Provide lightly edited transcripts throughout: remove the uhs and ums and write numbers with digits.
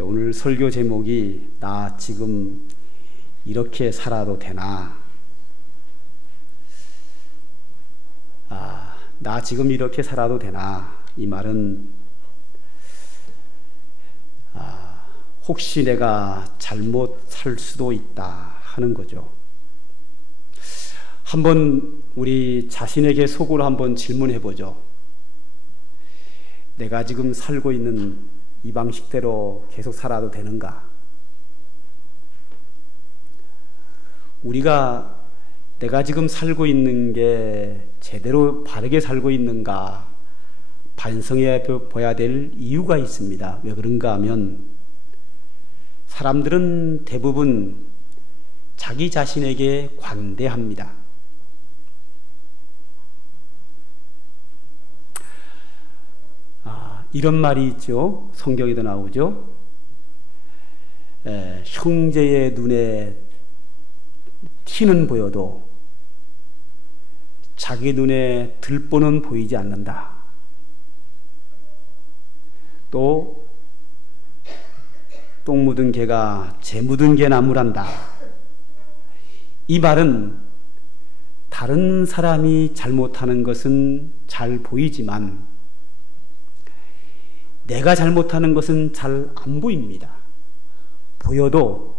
오늘 설교 제목이 나 지금 이렇게 살아도 되나? 나 지금 이렇게 살아도 되나? 이 말은 혹시 내가 잘못 살 수도 있다 하는 거죠. 한번 우리 자신에게 속으로 한번 질문해 보죠. 내가 지금 살고 있는 이 방식대로 계속 살아도 되는가? 우리가 내가 지금 살고 있는 게 제대로 바르게 살고 있는가 반성해 봐야 될 이유가 있습니다. 왜 그런가 하면 사람들은 대부분 자기 자신에게 관대합니다. 이런 말이 있죠. 성경에도 나오죠. 형제의 눈에 티는 보여도 자기 눈에 들보는 보이지 않는다. 또 똥 묻은 개가 재 묻은 개 나무란다. 이 말은 다른 사람이 잘못하는 것은 잘 보이지만 내가 잘못하는 것은 잘 안 보입니다. 보여도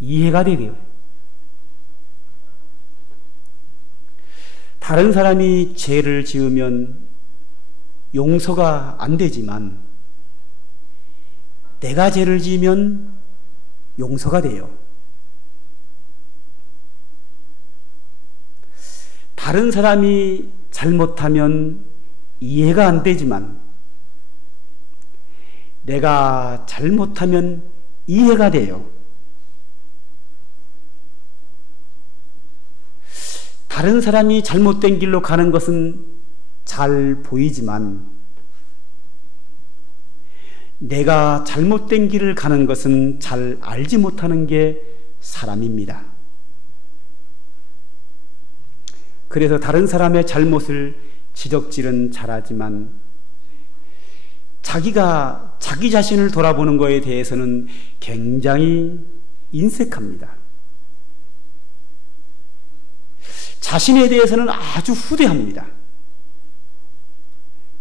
이해가 되게요. 다른 사람이 죄를 지으면 용서가 안 되지만 내가 죄를 지으면 용서가 돼요. 다른 사람이 잘못하면 이해가 안 되지만 내가 잘못하면 이해가 돼요. 다른 사람이 잘못된 길로 가는 것은 잘 보이지만 내가 잘못된 길을 가는 것은 잘 알지 못하는 게 사람입니다. 그래서 다른 사람의 잘못을 지적질은 잘하지만 자기가 자기 자신을 돌아보는 것에 대해서는 굉장히 인색합니다. 자신에 대해서는 아주 후대합니다.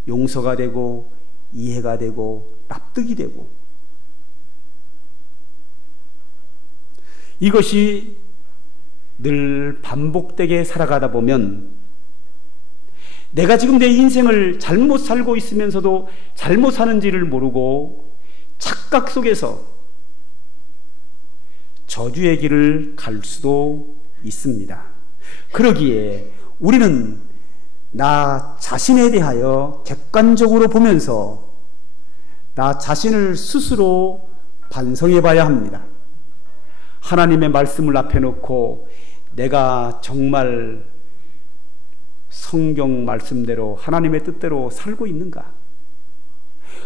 용서가 되고 이해가 되고 납득이 되고 이것이 늘 반복되게 살아가다 보면 내가 지금 내 인생을 잘못 살고 있으면서도 잘못 사는지를 모르고 착각 속에서 저주의 길을 갈 수도 있습니다. 그러기에 우리는 나 자신에 대하여 객관적으로 보면서 나 자신을 스스로 반성해 봐야 합니다. 하나님의 말씀을 앞에 놓고 내가 정말 성경 말씀대로 하나님의 뜻대로 살고 있는가?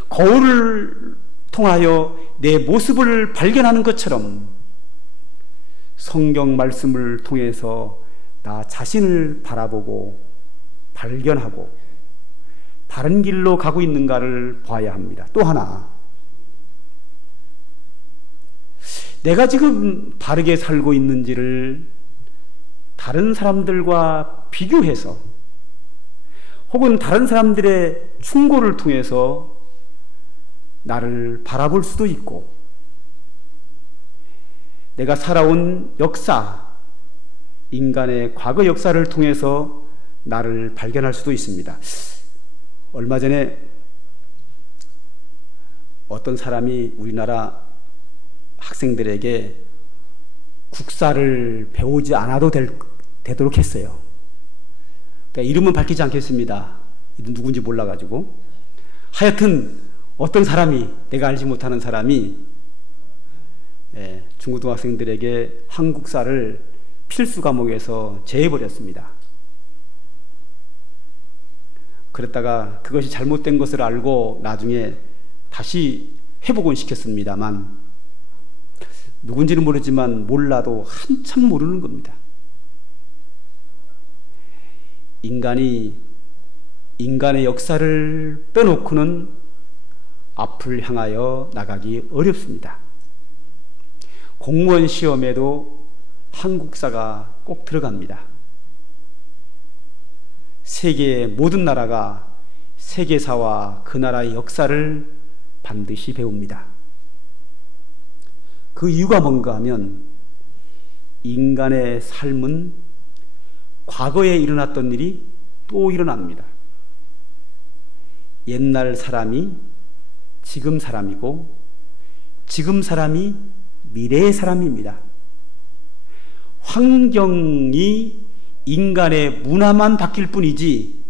거울을 통하여 내 모습을 발견하는 것처럼 성경 말씀을 통해서 나 자신을 바라보고 발견하고 바른 길로 가고 있는가를 봐야 합니다. 또 하나, 내가 지금 바르게 살고 있는지를 다른 사람들과 비교해서 혹은 다른 사람들의 충고를 통해서 나를 바라볼 수도 있고 내가 살아온 역사, 인간의 과거 역사를 통해서 나를 발견할 수도 있습니다. 얼마 전에 어떤 사람이 우리나라 학생들에게 국사를 배우지 않아도 되도록 했어요. 그러니까 이름은 밝히지 않겠습니다. 누군지 몰라가지고. 하여튼 어떤 사람이, 내가 알지 못하는 사람이 중고등학생들에게 한국사를 필수 과목에서 제해버렸습니다. 그랬다가 그것이 잘못된 것을 알고 나중에 다시 회복은 시켰습니다만 누군지는 모르지만 몰라도 한참 모르는 겁니다. 인간이 인간의 역사를 빼놓고는 앞을 향하여 나가기 어렵습니다. 공무원 시험에도 한국사가 꼭 들어갑니다. 세계의 모든 나라가 세계사와 그 나라의 역사를 반드시 배웁니다. 그 이유가 뭔가 하면 인간의 삶은 과거에 일어났던 일이 또 일어납니다. 옛날 사람이 지금 사람이고 지금 사람이 미래의 사람입니다. 환경이 인간의 문화만 바뀔 뿐이지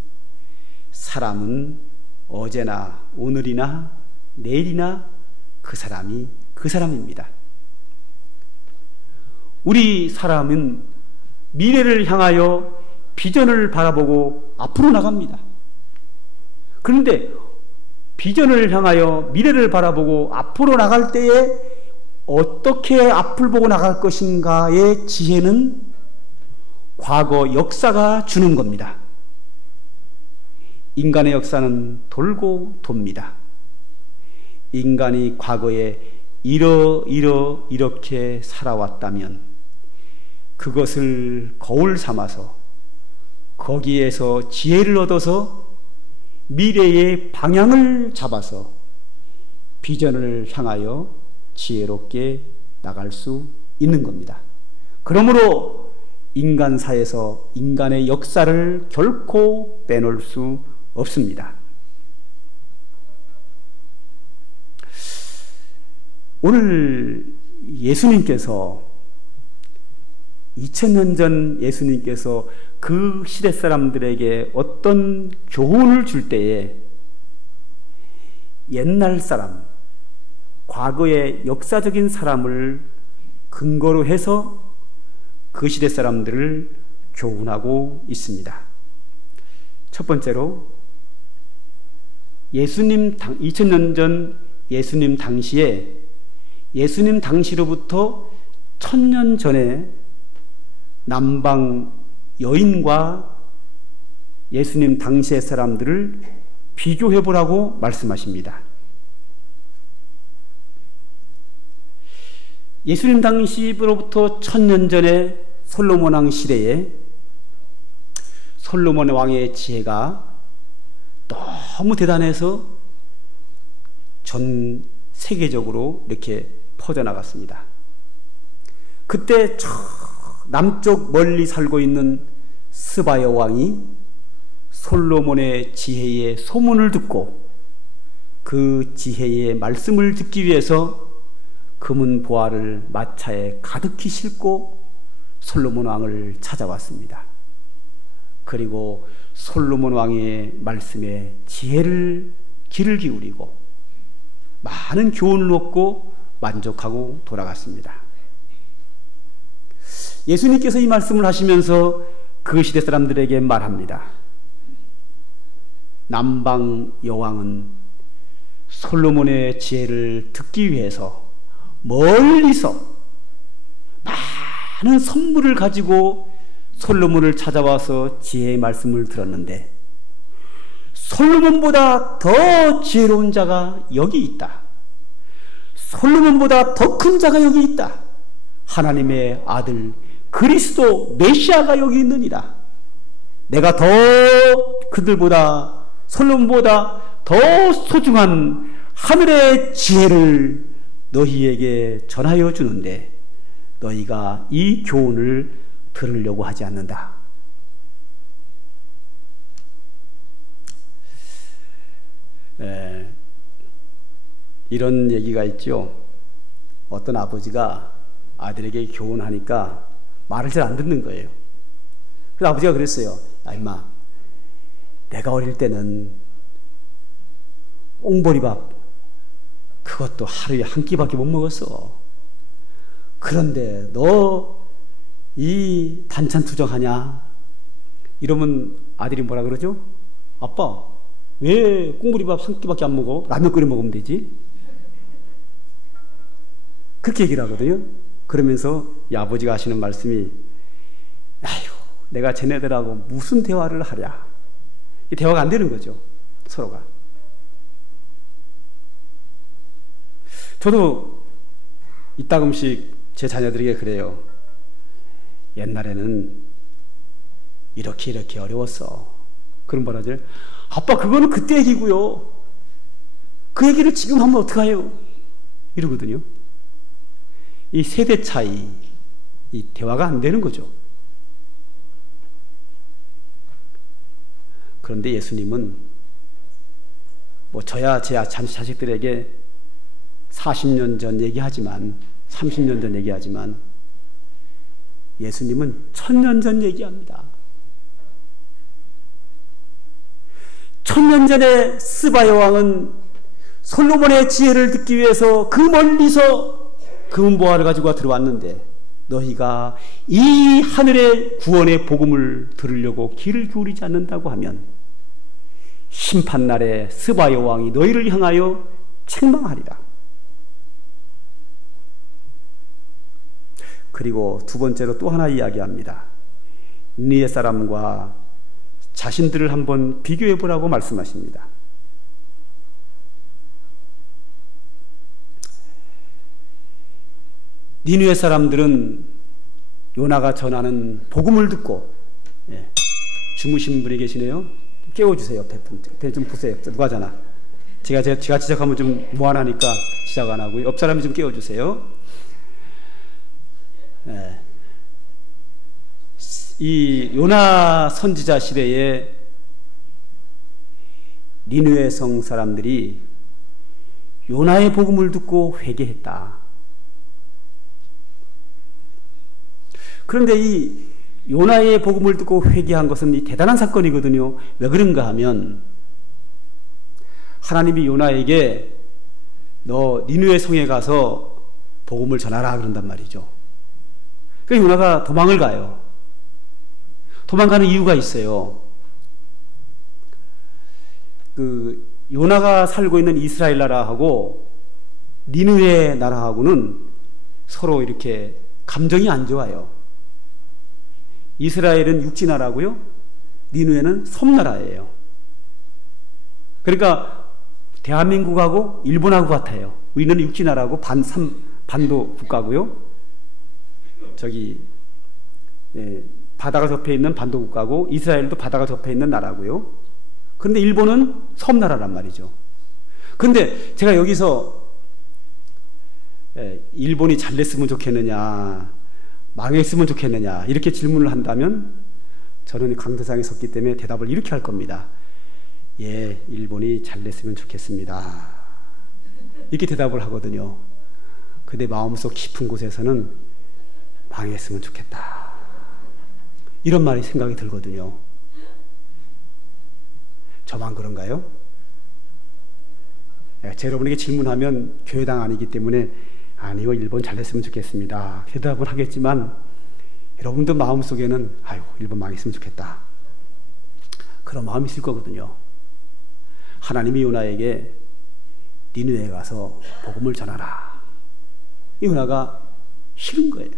사람은 어제나 오늘이나 내일이나 그 사람이 그 사람입니다. 우리 사람은 미래를 향하여 비전을 바라보고 앞으로 나갑니다. 그런데 비전을 향하여 미래를 바라보고 앞으로 나갈 때에 어떻게 앞을 보고 나갈 것인가의 지혜는 과거 역사가 주는 겁니다. 인간의 역사는 돌고 돕니다. 인간이 과거에 이렇게 살아왔다면 그것을 거울 삼아서 거기에서 지혜를 얻어서 미래의 방향을 잡아서 비전을 향하여 지혜롭게 나갈 수 있는 겁니다. 그러므로 인간사에서 인간의 역사를 결코 빼놓을 수 없습니다. 오늘 예수님께서 2000년 전 예수님께서 그 시대 사람들에게 어떤 교훈을 줄 때에 옛날 사람, 과거의 역사적인 사람을 근거로 해서 그 시대 사람들을 교훈하고 있습니다. 첫 번째로 2000년 전 예수님 당시에 예수님 당시로부터 1000년 전에 남방 여인과 예수님 당시의 사람들을 비교해 보라고 말씀하십니다. 예수님 당시로부터 1000년 전에 솔로몬 왕 시대에 솔로몬 왕의 지혜가 너무 대단해서 전 세계적으로 이렇게 퍼져나갔습니다. 그때 남쪽 멀리 살고 있는 스바야 왕이 솔로몬의 지혜의 소문을 듣고 그 지혜의 말씀을 듣기 위해서 금은 보화를 마차에 가득히 싣고 솔로몬 왕을 찾아왔습니다. 그리고 솔로몬 왕의 말씀에 지혜를 귀를 기울이고 많은 교훈을 얻고 만족하고 돌아갔습니다. 예수님께서 이 말씀을 하시면서 그 시대 사람들에게 말합니다. 남방 여왕은 솔로몬의 지혜를 듣기 위해서 멀리서 많은 선물을 가지고 솔로몬을 찾아와서 지혜의 말씀을 들었는데 솔로몬보다 더 지혜로운 자가 여기 있다. 솔로몬보다 더 큰 자가 여기 있다. 하나님의 아들 그리스도 메시아가 여기 있느니라. 내가 더 그들보다 솔로몬보다 더 소중한 하늘의 지혜를 너희에게 전하여 주는데 너희가 이 교훈을 들으려고 하지 않는다. 이런 얘기가 있죠. 어떤 아버지가 아들에게 교훈하니까 말을 잘 안 듣는 거예요. 그래서 아버지가 그랬어요. 야 임마, 내가 어릴 때는 옹보리밥 그것도 하루에 한 끼밖에 못 먹었어. 그런데 너 이 반찬 투정하냐? 이러면 아들이 뭐라 그러죠? 아빠, 왜 꽁보리밥 한 끼밖에 안 먹어? 라면 끓여 먹으면 되지? 그렇게 얘기를 하거든요. 그러면서 이 아버지가 하시는 말씀이 아휴, 내가 쟤네들하고 무슨 대화를 하랴. 이 대화가 안 되는 거죠. 서로가. 저도 이따금씩 제 자녀들에게 그래요. 옛날에는 이렇게 어려웠어. 그럼 뭐라 하죠? 아빠, 그거는 그때 얘기고요. 그 얘기를 지금 하면 어떡해요? 이러거든요. 이 세대 차이, 이 대화가 안 되는 거죠. 그런데 예수님은 뭐 저야 제 자식들에게 40년 전 얘기하지만, 30년 전 얘기하지만, 예수님은 1000년 전 얘기합니다. 1000년 전에 스바 여왕은 솔로몬의 지혜를 듣기 위해서 그 멀리서 금보화를 가지고 들어왔는데, 너희가 이 하늘의 구원의 복음을 들으려고 귀를 기울이지 않는다고 하면 심판날에 스바 여왕이 너희를 향하여 책망하리라. 그리고 두 번째로 또 하나 이야기합니다. 니네 사람과 자신들을 한번 비교해 보라고 말씀하십니다. 니느웨 사람들은 요나가 전하는 복음을 듣고, 주무신 분이 계시네요. 깨워주세요. 옆에 분. 옆에 좀 보세요. 누가 하잖아. 제가 시작하면 좀 무한하니까 시작 안 하고요. 옆 사람이 좀 깨워주세요. 이 요나 선지자 시대에 니느웨 성 사람들이 요나의 복음을 듣고 회개했다. 그런데 이 요나의 복음을 듣고 회개한 것은 이 대단한 사건이거든요. 왜 그런가 하면 하나님이 요나에게 너 니느웨 성에 가서 복음을 전하라 그런단 말이죠. 그래서 요나가 도망을 가요. 도망가는 이유가 있어요. 그 요나가 살고 있는 이스라엘 나라하고 니느웨 나라하고는 서로 이렇게 감정이 안 좋아요. 이스라엘은 육지나라고요. 니느웨는 섬나라예요. 그러니까 대한민국하고 일본하고 같아요. 우리는 육지나라고 반도 국가고요. 저기 바다가 접해 있는 반도 국가고 이스라엘도 바다가 접해 있는 나라고요. 그런데 일본은 섬나라란 말이죠. 그런데 제가 여기서 일본이 잘 됐으면 좋겠느냐, 망했으면 좋겠느냐 이렇게 질문을 한다면 저는 강대상에 섰기 때문에 대답을 이렇게 할 겁니다. 예, 일본이 잘 됐으면 좋겠습니다. 이렇게 대답을 하거든요. 근데 마음속 깊은 곳에서는 망했으면 좋겠다. 이런 말이 생각이 들거든요. 저만 그런가요? 제 여러분에게 질문하면 교회당 아니기 때문에 아니요, 일본 잘 됐으면 좋겠습니다. 대답을 하겠지만 여러분도 마음속에는 아유, 일본 망했으면 좋겠다. 그런 마음이 있을 거거든요. 하나님이 요나에게 니느웨에 가서 복음을 전하라. 이 요나가 싫은 거예요.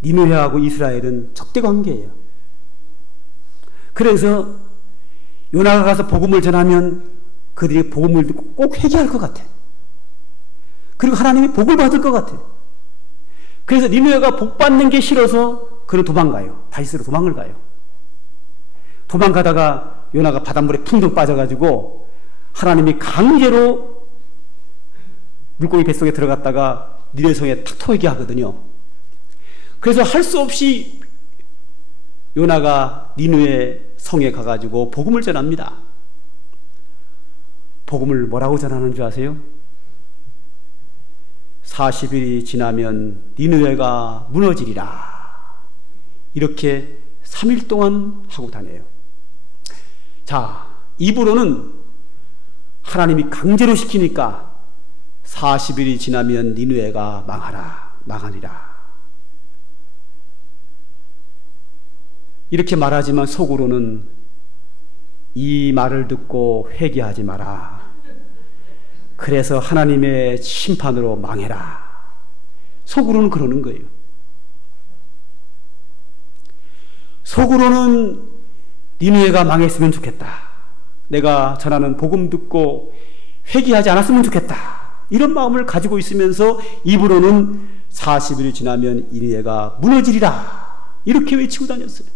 니느웨하고 이스라엘은 적대 관계예요. 그래서 요나가 가서 복음을 전하면 그들이 복음을 듣고 꼭 회개할 것 같아. 그리고 하나님이 복을 받을 것 같아. 그래서 니느웨가 복 받는 게 싫어서 그는 도망가요. 다시스로 도망을 가요. 도망가다가 요나가 바닷물에 풍덩 빠져가지고 하나님이 강제로 물고기 뱃속에 들어갔다가 니느웨 성에 탁 터이게 하거든요. 그래서 할 수 없이 요나가 니느웨 성에 가가지고 복음을 전합니다. 복음을 뭐라고 전하는 줄 아세요? 40일이 지나면 니느웨가 무너지리라. 이렇게 3일 동안 하고 다녀요. 자, 입으로는 하나님이 강제로 시키니까 40일이 지나면 니느웨가 망하리라. 이렇게 말하지만 속으로는 이 말을 듣고 회개하지 마라. 그래서 하나님의 심판으로 망해라. 속으로는 그러는 거예요. 속으로는 니느웨가 망했으면 좋겠다. 내가 전하는 복음 듣고 회개하지 않았으면 좋겠다. 이런 마음을 가지고 있으면서 입으로는 40일이 지나면 니느웨가 무너지리라 이렇게 외치고 다녔어요.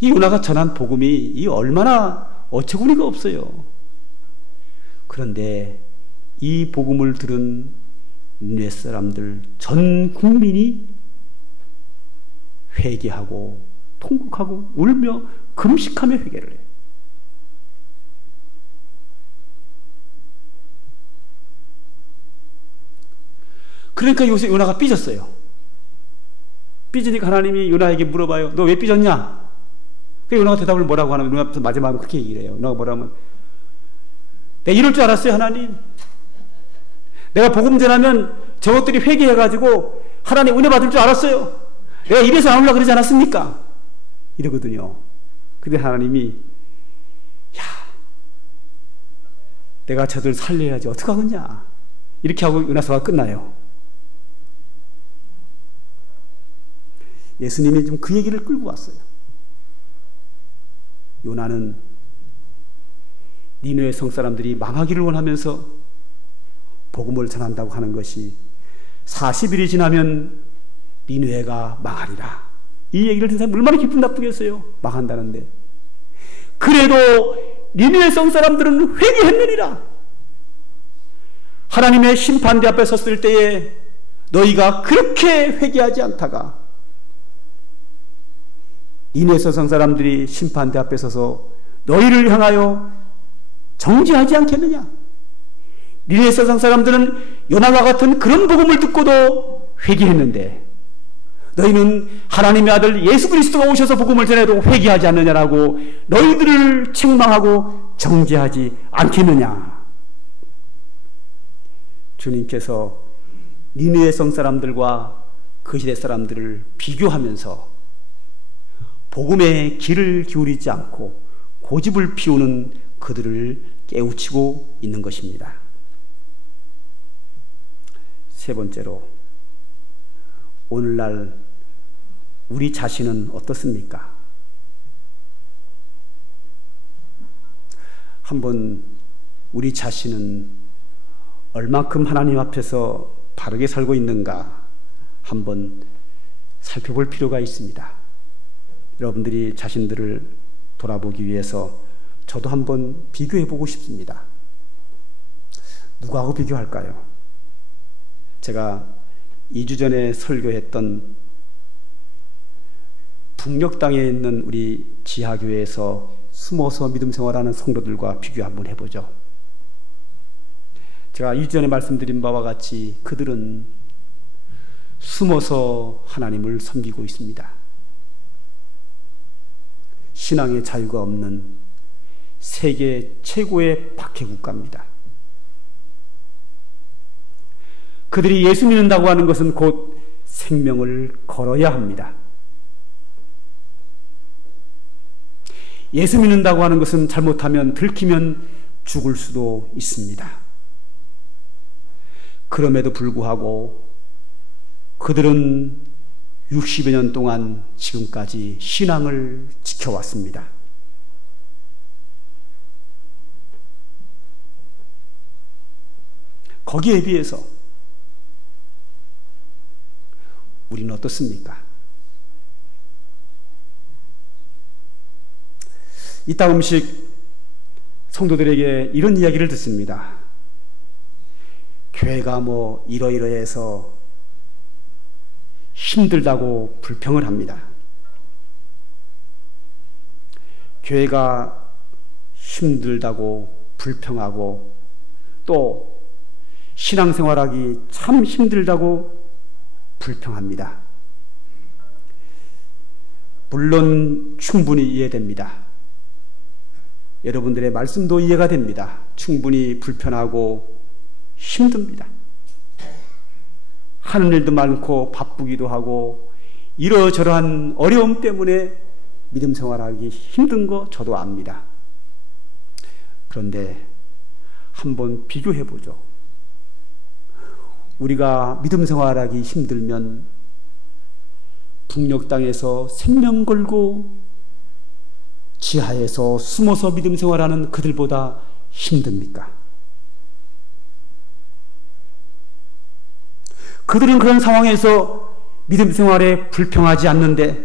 이 요나가 전한 복음이 얼마나 어처구니가 없어요. 그런데 이 복음을 들은 니느웨 사람들 전 국민이 회개하고 통곡하고 울며 금식하며 회개를 해요. 그러니까 요새 요나가 삐졌어요. 삐지니까 하나님이 요나에게 물어봐요. 너 왜 삐졌냐? 그 요나가 대답을 뭐라고 하냐면, 요나 마지막에 그렇게 얘기를 해요. 요나가 뭐라면, 내가 이럴 줄 알았어요, 하나님. 내가 복음 전하면 저것들이 회개해가지고 하나님 은혜 받을 줄 알았어요. 내가 입에서 나오려고 그러지 않았습니까? 이러거든요. 근데 하나님이, 야, 내가 저들 살려야지 어떡하겠냐? 이렇게 하고 요나서가 끝나요. 예수님이 좀 그 얘기를 끌고 왔어요. 요나는 니느웨 성사람들이 망하기를 원하면서 복음을 전한다고 하는 것이 40일이 지나면 니느웨가 망하리라. 이 얘기를 듣는 사람 얼마나 기분 나쁘겠어요. 망한다는데. 그래도 니느웨 성사람들은 회개했느니라. 하나님의 심판대 앞에 섰을 때에 너희가 그렇게 회개하지 않다가 니느웨 성 사람들이 심판대 앞에 서서 너희를 향하여 정죄하지 않겠느냐? 니느웨 성 사람들은 요나와 같은 그런 복음을 듣고도 회개했는데 너희는 하나님의 아들 예수 그리스도가 오셔서 복음을 전해도 회개하지 않느냐라고 너희들을 책망하고 정죄하지 않겠느냐? 주님께서 니느웨 성 사람들과 그 시대 사람들을 비교하면서 복음의 귀를 기울이지 않고 고집을 피우는 그들을 깨우치고 있는 것입니다. 세 번째로, 오늘날 우리 자신은 어떻습니까? 한번 우리 자신은 얼만큼 하나님 앞에서 바르게 살고 있는가 한번 살펴볼 필요가 있습니다. 여러분들이 자신들을 돌아보기 위해서 저도 한번 비교해 보고 싶습니다. 누구하고 비교할까요? 제가 2주 전에 설교했던 북녘 땅에 있는 우리 지하교회에서 숨어서 믿음 생활하는 성도들과 비교 한번 해보죠. 제가 2주 전에 말씀드린 바와 같이 그들은 숨어서 하나님을 섬기고 있습니다. 신앙의 자유가 없는 세계 최고의 박해국가입니다. 그들이 예수 믿는다고 하는 것은 곧 생명을 걸어야 합니다. 예수 믿는다고 하는 것은 잘못하면 들키면 죽을 수도 있습니다. 그럼에도 불구하고 그들은 60여 년 동안 지금까지 신앙을 지켜왔습니다. 거기에 비해서 우리는 어떻습니까? 이따금씩 성도들에게 이런 이야기를 듣습니다. 교회가 뭐 이러이러해서 힘들다고 불평을 합니다. 교회가 힘들다고 불평하고 또 신앙생활하기 참 힘들다고 불평합니다. 물론 충분히 이해됩니다. 여러분들의 말씀도 이해가 됩니다. 충분히 불편하고 힘듭니다. 하는 일도 많고 바쁘기도 하고 이러저러한 어려움 때문에 믿음 생활하기 힘든 거 저도 압니다. 그런데 한번 비교해 보죠. 우리가 믿음 생활하기 힘들면 북녘 땅에서 생명 걸고 지하에서 숨어서 믿음 생활하는 그들보다 힘듭니까? 그들은 그런 상황에서 믿음 생활에 불평하지 않는데,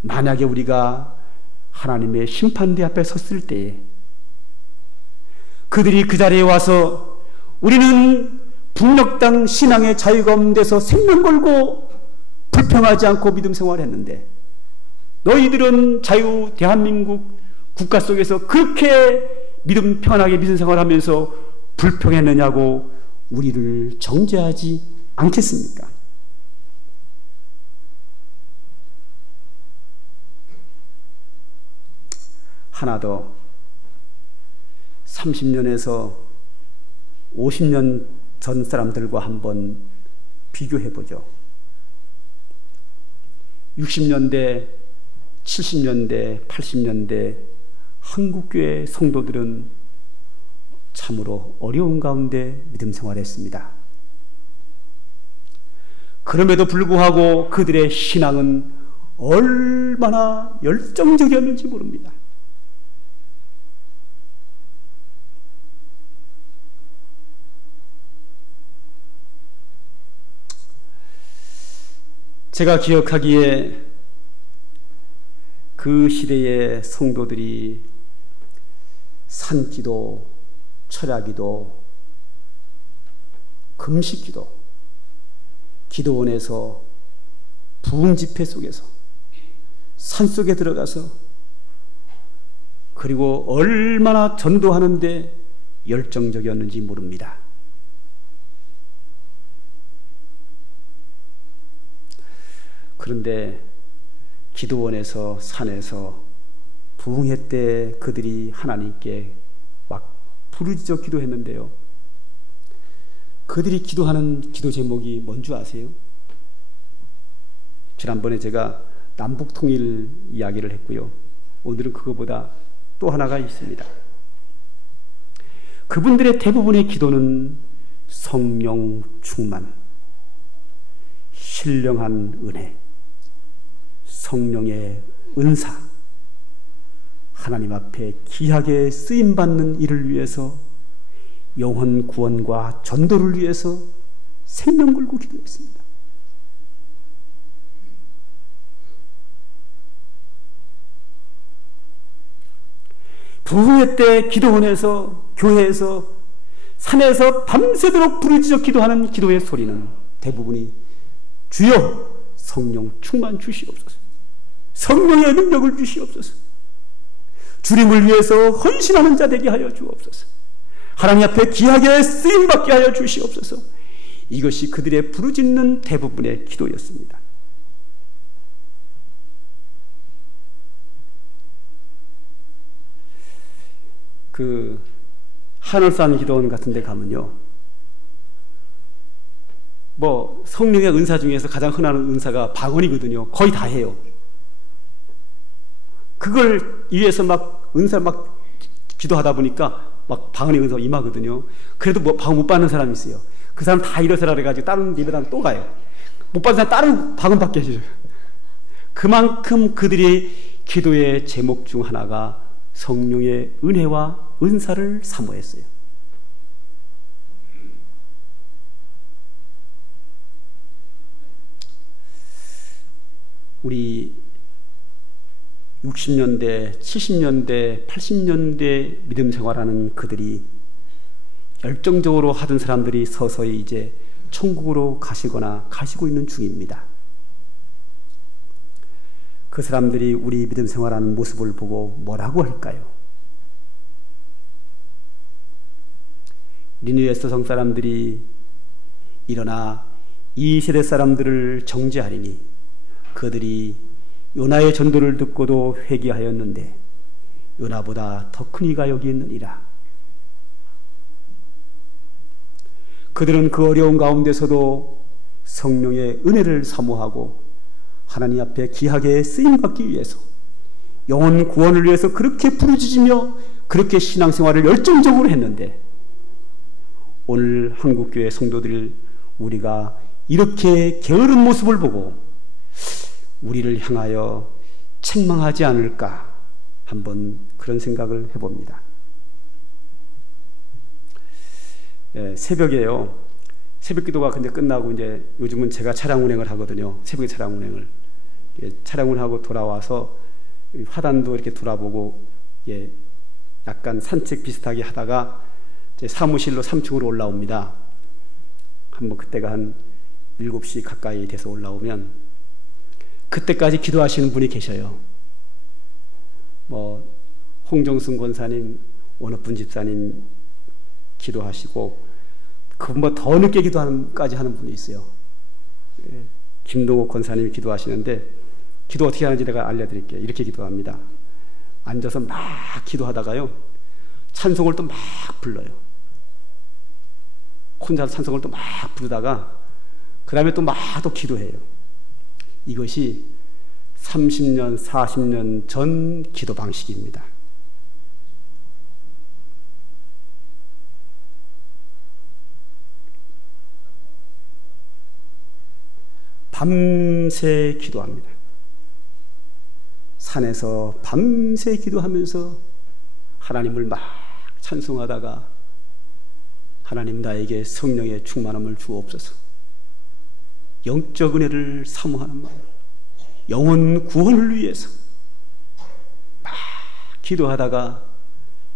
만약에 우리가 하나님의 심판대 앞에 섰을 때에 그들이 그 자리에 와서 우리는 북녘땅 신앙의 자유 가운데서 생명 걸고 불평하지 않고 믿음 생활했는데, 너희들은 자유 대한민국 국가 속에서 그렇게 믿음 편하게 믿음 생활하면서 불평했느냐고 우리를 정죄하지 않겠습니까? 하나 더, 30년에서 50년 전 사람들과 한번 비교해보죠. 60년대, 70년대, 80년대 한국교회 성도들은 참으로 어려운 가운데 믿음 생활했습니다. 그럼에도 불구하고 그들의 신앙은 얼마나 열정적이었는지 모릅니다. 제가 기억하기에 그 시대의 성도들이 산기도, 철야기도, 금식기도, 기도원에서 부흥집회 속에서 산속에 들어가서, 그리고 얼마나 전도하는데 열정적이었는지 모릅니다. 그런데 기도원에서, 산에서 부흥회 때 그들이 하나님께 막 부르짖어 기도했는데요, 그들이 기도하는 기도 제목이 뭔지 아세요? 지난번에 제가 남북 통일 이야기를 했고요, 오늘은 그거보다 또 하나가 있습니다. 그분들의 대부분의 기도는 성령 충만, 신령한 은혜, 성령의 은사, 하나님 앞에 귀하게 쓰임받는 일을 위해서, 영혼 구원과 전도를 위해서 생명 걸고 기도했습니다. 부흥회 때 기도원에서, 교회에서, 산에서 밤새도록 부르짖어 기도하는 기도의 소리는 대부분이 주여 성령 충만 주시옵소서, 성령의 능력을 주시옵소서, 주님을 위해서 헌신하는 자 되게 하여 주옵소서, 하나님 앞에 귀하게 쓰임받게 하여 주시옵소서. 이것이 그들의 부르짖는 대부분의 기도였습니다. 그 하늘산 기도원 같은 데 가면요, 뭐 성령의 은사 중에서 가장 흔한 은사가 방언이거든요. 거의 다 해요. 그걸 위해서 막 은사 막 기도하다 보니까 막 방언의 은사가 임하거든요. 그래도 뭐 방언 못 받는 사람이 있어요. 그 사람 다 일어서라 그래가지고 다른 예배당 또 가요. 못 받는 사람 다른 방언 받게 해줘요. 그만큼 그들이 기도의 제목 중 하나가 성령의 은혜와 은사를 사모했어요. 우리 60년대, 70년대, 80년대 믿음 생활하는 그들이 열정적으로 하던 사람들이 서서히 이제 천국으로 가시거나 가시고 있는 중입니다. 그 사람들이 우리 믿음 생활하는 모습을 보고 뭐라고 할까요? 니느웨 서성 사람들이 일어나 이 세대 사람들을 정죄하리니 그들이 요나의 전도를 듣고도 회개하였는데 요나보다 더 큰 이가 여기 있느니라. 그들은 그 어려운 가운데서도 성령의 은혜를 사모하고 하나님 앞에 귀하게 쓰임받기 위해서, 영혼 구원을 위해서 그렇게 부르짖으며 그렇게 신앙생활을 열정적으로 했는데, 오늘 한국교회 성도들 우리가 이렇게 게으른 모습을 보고 우리를 향하여 책망하지 않을까 한번 그런 생각을 해봅니다. 새벽에요, 새벽 기도가 근데 끝나고 이제 요즘은 제가 차량 운행을 하거든요. 새벽에 차량 운행을. 차량을 하고 돌아와서 화단도 이렇게 돌아보고 약간 산책 비슷하게 하다가 이제 사무실로 3층으로 올라옵니다. 한번 그때가 한 7시 가까이 돼서 올라오면 그때까지 기도하시는 분이 계셔요. 뭐 홍정순 권사님, 원어분 집사님 기도하시고 그분보다 더 늦게 기도까지 하는 분이 있어요. 김동욱 권사님이 기도하시는데 기도 어떻게 하는지 내가 알려드릴게요. 이렇게 기도합니다. 앉아서 막 기도하다가요 찬송을 또 막 불러요. 혼자서 찬송을 또 막 부르다가 그 다음에 또 막 또 기도해요. 이것이 30년, 40년 전 기도 방식입니다. 밤새 기도합니다. 산에서 밤새 기도하면서 하나님을 막 찬송하다가 하나님 나에게 성령의 충만함을 주옵소서, 영적 은혜를 사모하는 마음, 영혼 구원을 위해서 막 기도하다가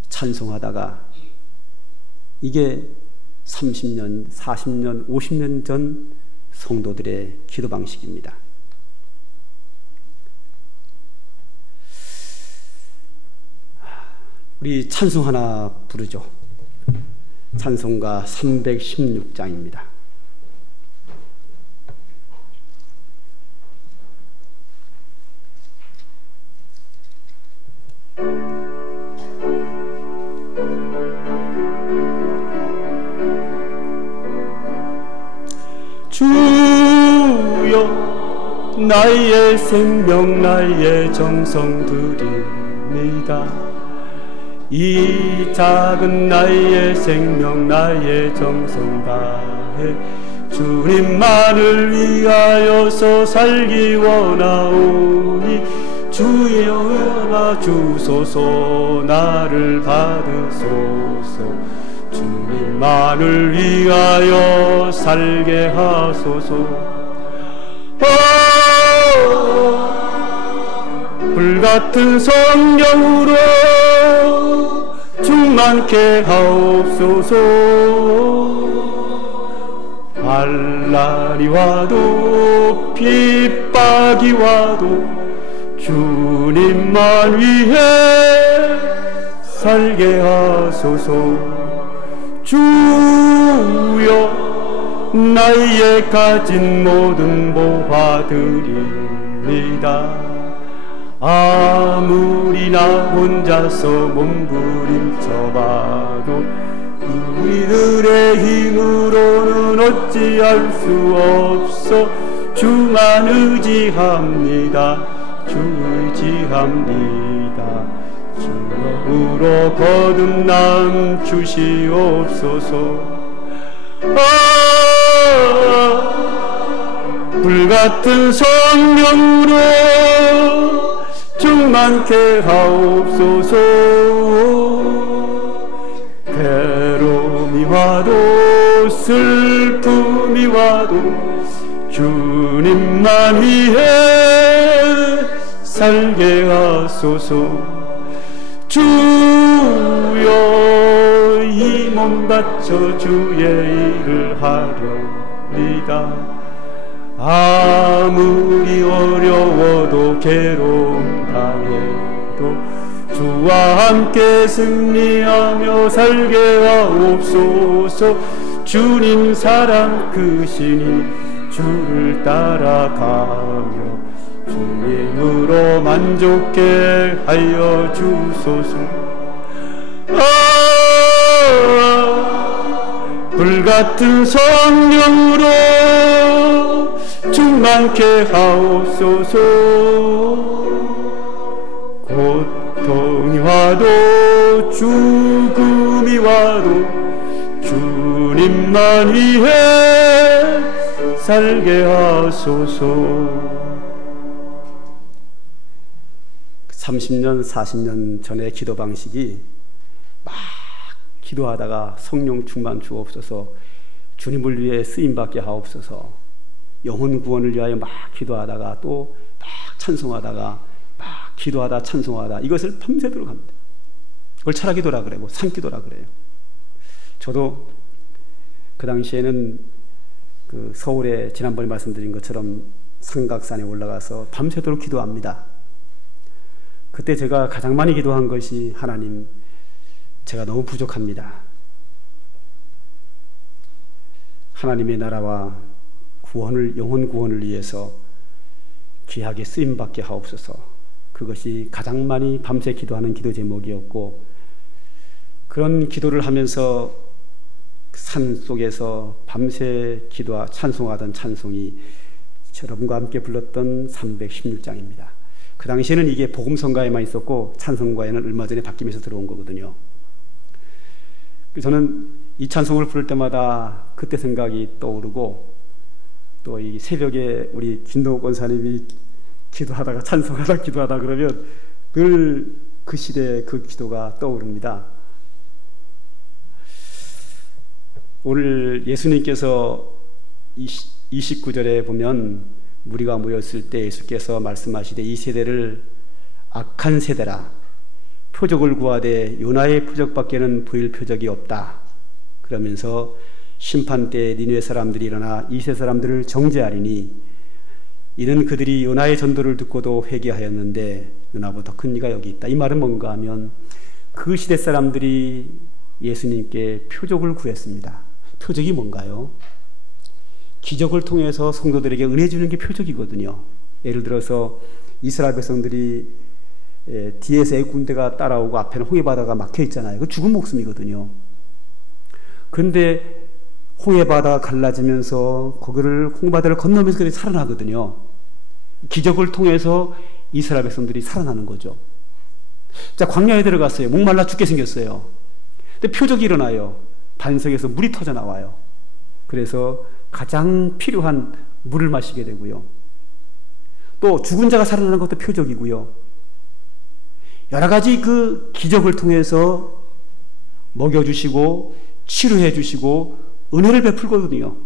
찬송하다가 이게 30년, 40년, 50년 전 성도들의 기도 방식입니다. 우리 찬송 하나 부르죠. 찬송가 316장입니다. 주여 나의 생명 나의 정성 드립니다. 이 작은 나의 생명 나의 정성 다해 주님만을 위하여서 살기 원하오니 주여 은하 주소서 나를 받으소서 주님만을 위하여 살게 하소서. 불같은 성령으로 충만케 하옵소서. 환난이 와도 핍박이 와도 주님만 위해 살게 하소서. 주여 나의 가진 모든 보화드립니다. 아무리 나 혼자서 몸부림쳐봐도 우리들의 힘으로는 어찌할 수 없어. 주만 의지합니다. 주 의지합니다. 주로 거듭남 주시옵소서. 불같은 성령으로 충만케 하옵소서. 괴로움이 와도 슬픔이 와도 주님만 위해 살게 하소서. 주여 이 몸 바쳐 주의 일을 하렵니다. 아무리 어려워도 괴로움 당해도 주와 함께 승리하며 살게 하옵소서. 주님 사랑 크시니 주를 따라가며 주님으로 만족케 하여 주소서. 불같은 성령으로 충만케 하옵소서. 고통이 와도 죽음이 와도 주님만 위해 살게 하소서. 30년, 40년 전의 기도 방식이 막 기도하다가 성령 충만 주옵소서, 주님을 위해 쓰임받게 하옵소서. 영혼 구원을 위하여 막 기도하다가 또 막 찬송하다가 막 기도하다 찬송하다 이것을 밤새도록 합니다. 그걸 철학기도라 그래요. 산기도라 그래요. 저도 그 당시에는 그 서울에 지난번에 말씀드린 것처럼 삼각산에 올라가서 밤새도록 기도합니다. 그때 제가 가장 많이 기도한 것이 하나님, 제가 너무 부족합니다. 하나님의 나라와 구원을, 영혼 구원을 위해서 귀하게 쓰임받게 하옵소서. 그것이 가장 많이 밤새 기도하는 기도 제목이었고, 그런 기도를 하면서 산 속에서 밤새 기도와 찬송하던 찬송이 여러분과 함께 불렀던 316장입니다. 그 당시에는 이게 복음성가에만 있었고 찬송가에는 얼마 전에 바뀌면서 들어온 거거든요. 저는 이 찬송을 부를 때마다 그때 생각이 떠오르고, 또 이 새벽에 우리 김동욱 권사님이 기도하다가 찬송하다 기도하다 그러면 늘 그 시대의 그 기도가 떠오릅니다. 오늘 예수님께서 29절에 보면 무리가 모였을 때 예수께서 말씀하시되 이 세대를 악한 세대라, 표적을 구하되 요나의 표적밖에는 보일 표적이 없다. 그러면서 심판 때 니느웨 사람들이 일어나 이세 사람들을 정죄하리니 이는 그들이 요나의 전도를 듣고도 회개하였는데 요나보다 큰 이가 여기 있다. 이 말은 뭔가 하면 그 시대 사람들이 예수님께 표적을 구했습니다. 표적이 뭔가요? 기적을 통해서 성도들에게 은혜 주는 게 표적이거든요. 예를 들어서 이스라엘 백성들이 뒤에서 애국군대가 따라오고 앞에는 홍해바다가 막혀 있잖아요. 그 죽은 목숨이거든요. 그런데 홍해바다가 갈라지면서 거기를 홍해바다를 건너면서 그들이 살아나거든요. 기적을 통해서 이스라엘 백성들이 살아나는 거죠. 자, 광야에 들어갔어요. 목말라 죽게 생겼어요. 근데 표적이 일어나요. 반석에서 물이 터져 나와요. 그래서 가장 필요한 물을 마시게 되고요. 또 죽은 자가 살아나는 것도 표적이고요. 여러 가지 그 기적을 통해서 먹여주시고 치료해 주시고 은혜를 베풀거든요.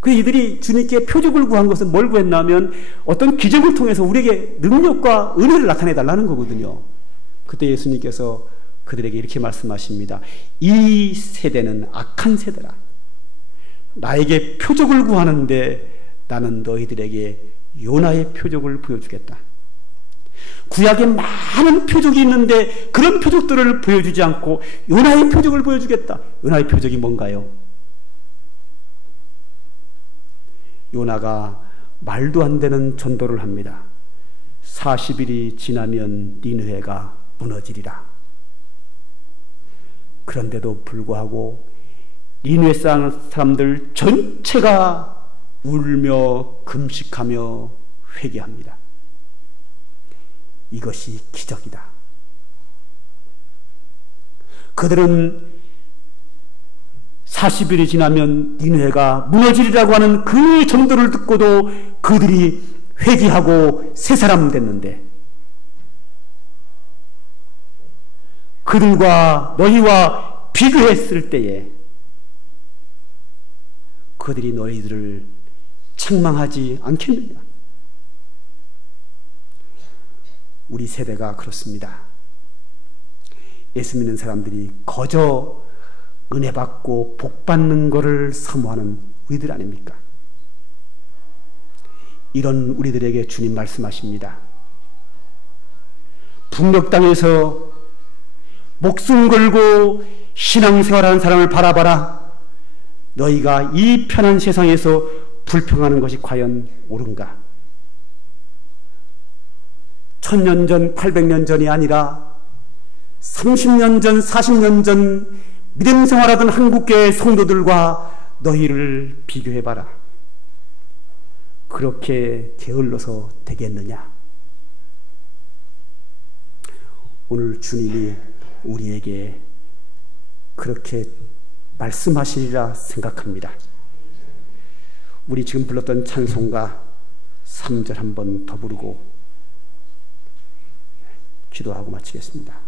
그래서 이들이 주님께 표적을 구한 것은 뭘 구했냐면 어떤 기적을 통해서 우리에게 능력과 은혜를 나타내 달라는 거거든요. 그때 예수님께서 그들에게 이렇게 말씀하십니다. 이 세대는 악한 세대라. 나에게 표적을 구하는데 나는 너희들에게 요나의 표적을 보여주겠다. 구약에 많은 표적이 있는데 그런 표적들을 보여주지 않고 요나의 표적을 보여주겠다. 요나의 표적이 뭔가요? 요나가 말도 안 되는 전도를 합니다. 40일이 지나면 니느웨가 무너지리라. 그런데도 불구하고 니느웨 사람들 전체가 울며 금식하며 회개합니다. 이것이 기적이다. 그들은 40일이 지나면 니느웨가 무너지리라고 하는 그 정도를 듣고도 그들이 회개하고 새 사람 됐는데, 그들과 너희와 비교했을 때에 그들이 너희들을 책망하지 않겠느냐? 우리 세대가 그렇습니다. 예수 믿는 사람들이 거저 은혜 받고 복 받는 것을 사모하는 우리들 아닙니까? 이런 우리들에게 주님 말씀하십니다. 북녘 땅에서 목숨 걸고 신앙생활하는 사람을 바라봐라. 너희가 이 편한 세상에서 불평하는 것이 과연 옳은가? 1000년 전, 800년 전이 아니라 30년 전, 40년 전 믿음 생활하던 한국교회 성도들과 너희를 비교해봐라. 그렇게 게을러서 되겠느냐? 오늘 주님이 우리에게 그렇게 말씀하시리라 생각합니다. 우리 지금 불렀던 찬송가 3절 한번 더 부르고 기도하고 마치겠습니다.